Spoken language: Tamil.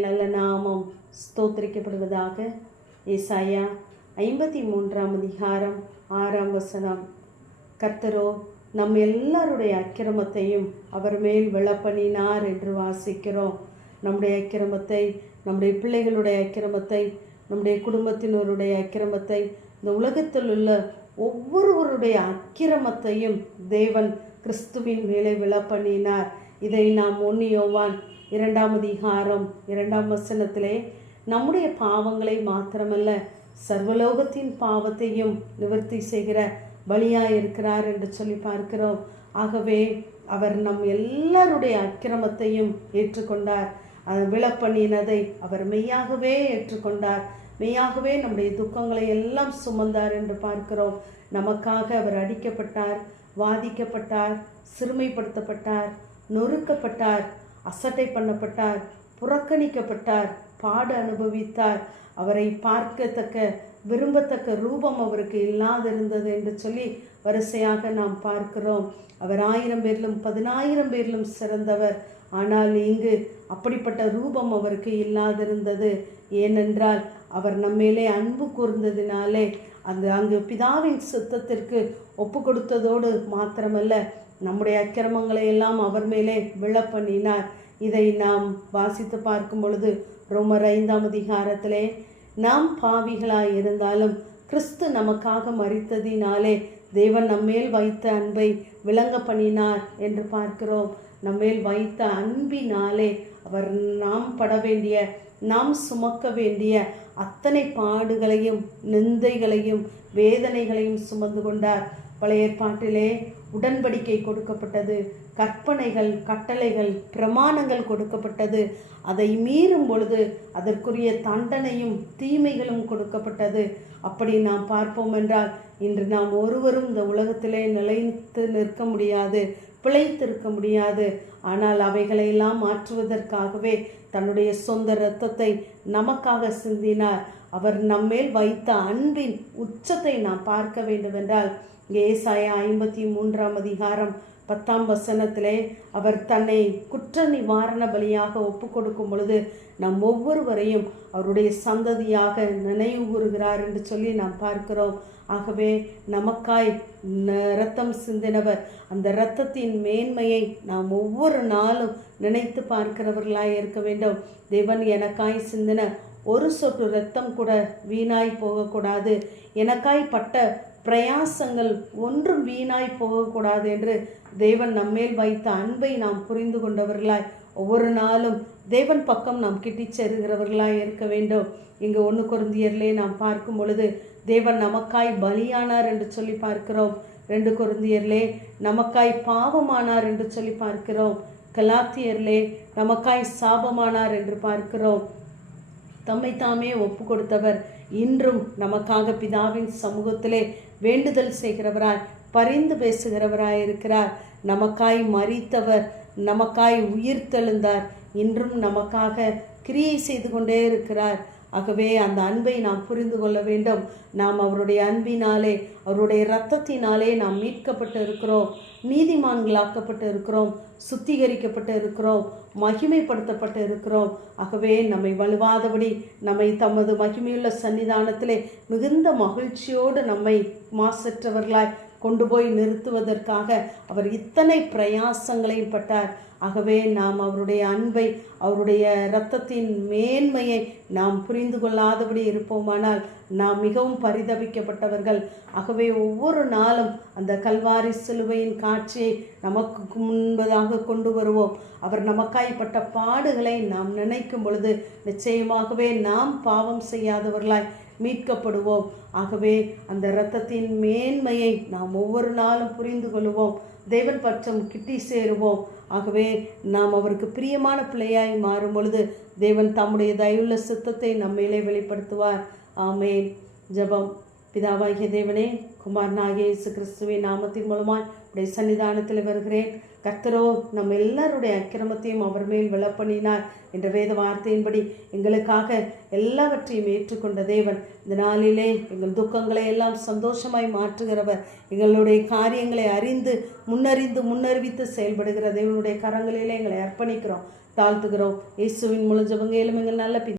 நல்ல நாமம் ஸ்தோத்திரிக்கப்படுவதாக. ஏசாயா 53ஆம் அதிகாரம் 6ஆம் வசனம். கர்த்தரோ நம் எல்லாருடைய அக்கிரமத்தையும் அவர் மேல் விழப்பண்ணினார் என்று வாசிக்கிறோம். நம்முடைய அக்கிரமத்தை, நம்முடைய பிள்ளைகளுடைய அக்கிரமத்தை, நம்முடைய குடும்பத்தினருடைய அக்கிரமத்தை, இந்த உலகத்தில் உள்ள ஒவ்வொருவருடைய அக்கிரமத்தையும் தேவன் கிறிஸ்துவின் மேலே விழப்பண்ணினார். இதை நாம் 1 யோவான் 2ஆம் அதிகாரம் 2ஆம் வசனத்திலே நம்முடைய பாவங்களை மாத்திரமல்ல சர்வலோகத்தின் பாவத்தையும் நிவர்த்தி செய்கிற பலியாய் இருக்கிறார் என்று சொல்லி பார்க்கிறோம். ஆகவே அவர் நம் எல்லாருடைய அக்கிரமத்தையும் ஏற்றுக்கொண்டார். விழப்பண்ணினதை அவர் மெய்யாகவே ஏற்றுக்கொண்டார். மெய்யாகவே நம்முடைய துக்கங்களை எல்லாம் சுமந்தார் என்று பார்க்கிறோம். நமக்காக அவர் அடிக்கப்பட்டார், வாதிக்கப்பட்டார், சிறுமைப்படுத்தப்பட்டார், நொறுக்கப்பட்டார், அசட்டை பண்ணப்பட்டார், புறக்கணிக்கப்பட்டார், பாடு அனுபவித்தார். அவரை பார்க்கத்தக்க விரும்பத்தக்க ரூபம் அவருக்கு இல்லாதிருந்தது என்று சொல்லி வரிசையாக நாம் பார்க்கிறோம். அவர் 1000 பேரிலும் 10000 பேரிலும் சிறந்தவர். ஆனால் இங்கு அப்படிப்பட்ட ரூபம் அவருக்கு இல்லாதிருந்தது. ஏனென்றால் அவர் நம்மேலே அன்பு கூர்ந்ததினாலே அங்கு பிதாவின் சித்தத்திற்கு ஒப்பு கொடுத்ததோடு மாத்திரமல்ல, நம்முடைய அக்கிரமங்களை எல்லாம் அவர் மேலே விழப்பண்ணினார். இதை நாம் வாசித்து பார்க்கும் பொழுது ரோமர் 5ஆம் அதிகாரத்திலே நாம் பாவிகளாய் இருந்தாலும் கிறிஸ்து நமக்காக மரித்ததினாலே தேவன் நம்மேல் வைத்த அன்பை விளங்க பண்ணினார் என்று பார்க்கிறோம். நம்மேல் வைத்த அன்பினாலே அவர் நாம் பட வேண்டிய, நாம் சுமக்க வேண்டிய அத்தனை பாடுகளையும் நிந்தைகளையும் வேதனைகளையும் சுமந்து கொண்டார். பழைய ஏற்பாட்டிலே உடன்படிக்கை கொடுக்கப்பட்டது, கற்பனைகள், கட்டளைகள், பிரமாணங்கள் கொடுக்கப்பட்டது. அதை மீறும் பொழுது அதற்குரிய தண்டனையும் தீமைகளும் கொடுக்கப்பட்டது. அப்படி நாம் பார்ப்போம் என்றால் இன்று நாம் ஒருவரும் இந்த உலகத்திலே நிலைத்து நிற்க முடியாது, பிழைத்திருக்க முடியாது. ஆனால் அவைகளையெல்லாம் மாற்றுவதற்காகவே தன்னுடைய சொந்த இரத்தத்தை நமக்காக சிந்தினார். அவர் நம்மேல் வைத்த அன்பின் உச்சத்தை நாம் பார்க்க வேண்டும் என்றால் ஏசாயா 53ஆம் அதிகாரம் 10ஆம் வசனத்திலே அவர் தன்னை குற்ற நிவாரண பலியாக ஒப்பு கொடுக்கும் பொழுது நம் ஒவ்வொருவரையும் அவருடைய சந்ததியாக நினைவு கூறுகிறார் என்று சொல்லி நாம் பார்க்கிறோம். ஆகவே நமக்காய் இரத்தம் சிந்தினவர், அந்த இரத்தத்தின் மேன்மையை நாம் ஒவ்வொரு நாளும் நினைத்து பார்க்கிறவர்களாய் இருக்க வேண்டும். தேவன் எனக்காய் சிந்தின ஒரு சொட்டு இரத்தம் கூட வீணாய் போகக்கூடாது, எனக்காய் பட்ட பிரயாசங்கள் ஒன்றும் வீணாய் போகக்கூடாது என்று தேவன் நம்மேல் வைத்த அன்பை நாம் புரிந்து கொண்டவர்களாய் ஒவ்வொரு நாளும் தேவன் பக்கம் நாம் கிட்டி சேருகிறவர்களாய் இருக்க வேண்டும். இங்கு 1 கொரிந்தியரிலே நாம் பார்க்கும் பொழுது தேவன் நமக்காய் பலியானார் என்று சொல்லி பார்க்கிறோம். 2 கொரிந்தியரிலே நமக்காய் பாவமானார் என்று சொல்லி பார்க்கிறோம். கலாத்தியரிலே நமக்காய் சாபமானார் என்று பார்க்கிறோம். தம்மை தாமே ஒப்பு கொடுத்தவர் இன்றும் நமக்காக பிதாவின் சமூகத்திலே வேண்டுதல் செய்கிறவராய், பரிந்து பேசுகிறவராய் இருக்கிறார். நமக்காய் மரித்தவர், நமக்காய் உயிர் தெழுந்தார், இன்றும் நமக்காக கிரியை செய்து கொண்டே இருக்கிறார். ஆகவே அந்த அன்பை நாம் புரிந்து கொள்ள வேண்டும். நாம் அவருடைய அன்பினாலே, அவருடைய இரத்தத்தினாலே நாம் மீட்கப்பட்டு இருக்கிறோம், நீதிமான்களாக்கப்பட்டு இருக்கிறோம், சுத்திகரிக்கப்பட்டு இருக்கிறோம், மகிமைப்படுத்தப்பட்டு இருக்கிறோம். ஆகவே நம்மை வலுவாதபடி நம்மை தமது மகிமையுள்ள சன்னிதானத்திலே மிகுந்த மகிழ்ச்சியோடு நம்மை மாசற்றவர்களாய் கொண்டு போய் நிறுத்துவதற்காக அவர் இத்தனை பிரயாசங்களையும் பட்டார். ஆகவே நாம் அவருடைய அன்பை, அவருடைய இரத்தத்தின் மேன்மையை நாம் புரிந்து கொள்ளாதபடி இருப்போமானால் நாம் மிகவும் பரிதபிக்கப்பட்டவர்கள். ஆகவே ஒவ்வொரு நாளும் அந்த கல்வாரி சிலுவையின் காட்சியை நமக்கு முன்பதாக கொண்டு வருவோம். அவர் நமக்காய்ப்பட்ட பாடுகளை நாம் நினைக்கும் பொழுது நிச்சயமாகவே நாம் பாவம் செய்யாதவர்களாய் மீட்கப்படுவோம். ஆகவே அந்த இரத்தத்தின் மேன்மையை நாம் ஒவ்வொரு நாளும் புரிந்து கொள்வோம், தேவன் பட்சம் கிட்டி சேருவோம். ஆகவே நாம் அவருக்கு பிரியமான பிள்ளையாய் மாறும் பொழுது தேவன் தம்முடைய தயவுள்ள சித்தத்தை நம்மிலே வெளிப்படுத்துவார். ஆமென். ஜெபம். பிதாவாகிய தேவனே, குமாரனாகிய இயேசு கிறிஸ்துவின் நாமத்தின் மூலமாய் உடைய சன்னிதானத்தில் வருகிறேன். கர்த்தரோ நம்ம எல்லாருடைய அக்கிரமத்தையும் அவர் மேல் விழப்பண்ணினார் என்ற வேத வார்த்தையின்படி எங்களுக்காக எல்லாவற்றையும் ஏற்றுக்கொண்ட தேவன் இந்த நாளிலே எங்கள் துக்கங்களை எல்லாம் சந்தோஷமாய் மாற்றுகிறவர். எங்களுடைய காரியங்களை முன்னறிவித்து செயல்படுகிற தேவனுடைய கரங்களிலே எங்களை அர்ப்பணிக்கிறோம், தாழ்த்துகிறோம். இயேசுவின் மூலம் ஜெபங்களும் எங்கள் நல்ல